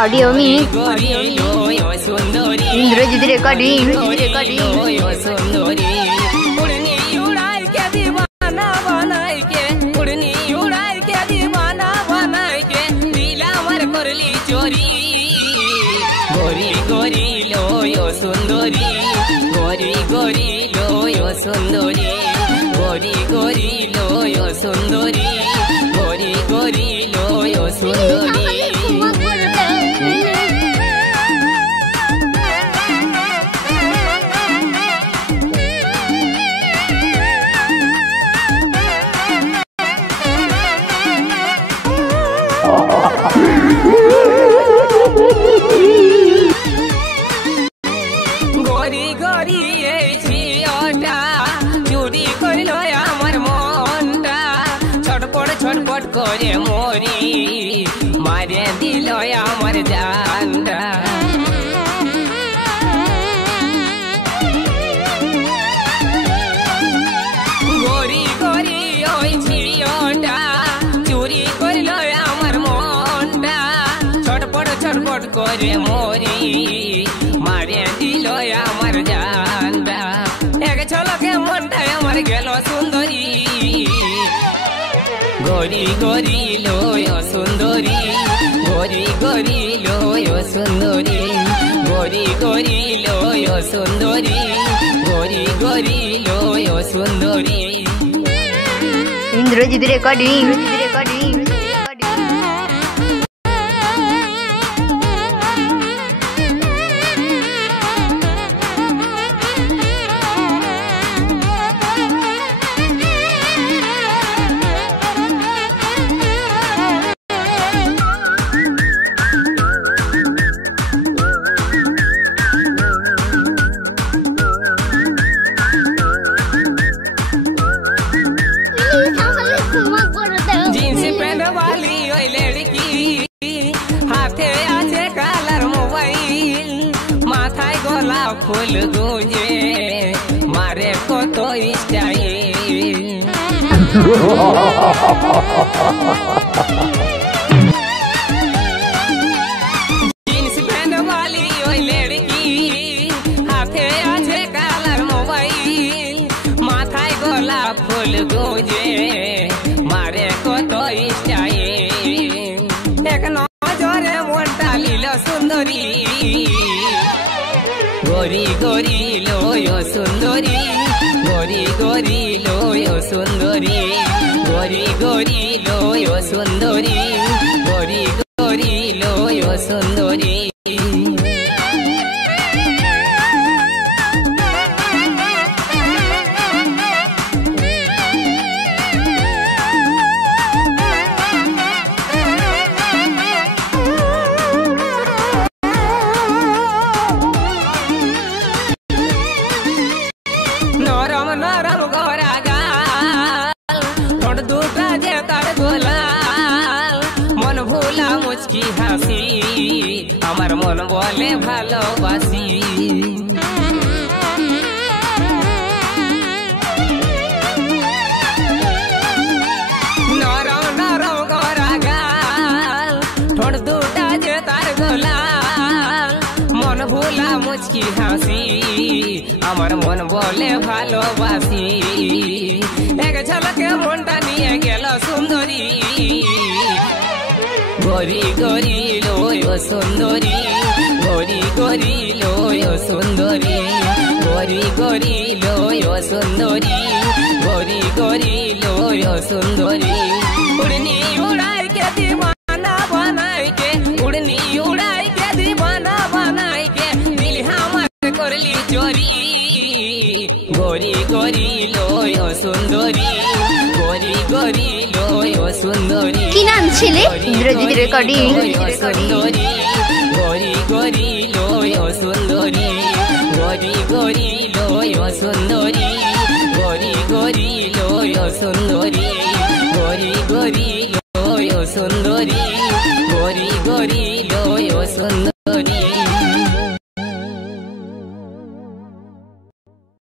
audio में Indrajit recording गोरी गोरी लो यो सुंदरी गोरी गोरी लो यो सुंदरी गोरी गोरी लो यो सुंदरी गोरी गोरी लो यो सुंदरी गोरी गोरी झियोटा चुरी करिल आमार मनटा छटपट करे मोरी मारे दिल आमार जानटा गोरी गोरी झियोटा चुरी करिल आमार मनटा छटपट करे मोरी मारे दिल आमार जानटा एक झलके मनटा आमार गेल सुंदरी गोरी गोरी लो यो सुंदरी गोरी गोरी लो यो सुंदरी गोरी गोरी लो यो सुंदरी गोरी गोरी लो यो सुंदरी इंद्रजीत रिकॉर्डिंग जींस पैंट वाली ओई लड़की हाथे आछे कालर मोबाइल माथाय गोलाप फूल गुंजे मारे कतो स्टाइल जींस पैंट वाली ओई लड़की हाथे आछे कालर मोबाइल माथाय गोलाप फूल गुंजे मारे कतो स्टाइल एक नजरे मनटा लील सुंदरी गोरी गोरी लो यो सुंदरी गोरी गोरी लो यो सुंदरी गोरी गोरी लो यो सुंदरी गोरी गोरी लो यो सुंदरी नरम नरम गोरा गाल थोड़ दूटा जे तार गोलाल मन भूला मुचकी हासी আমার मन बोले ভালোবাসি नरम नरम गोरा गाल थोड़ दूटा जे तार गोलाल मन भूला मुचकी हासी আমার मन बोले ভালোবাসি एक झलके मनटा निये गेल सुंदरी गोरी गोरी लो यो सुंदरी गोरी गोरी लो यो सुंदरी गोरी गोरी लो यो सुंदरी गोरी गोरी लो यो सुंदरी उड़नी उड़ाई के दीवाना बनाई के उड़नी उड़ाई के दीवाना बनाई के दिल हमार करली चोरी गोरी गोरी लो यो सुंदरी गोरी गोरी लो यो सुंदरी की नाम छिले इंद्रजीत रिकॉर्डिंग सुंदरी गोरी गोरी लो यो सुंदरी गोरी गोरी लो यो सुंदरी गोरी गोरी लो यो सुंदरी गोरी गोरी लो यो सुंदरी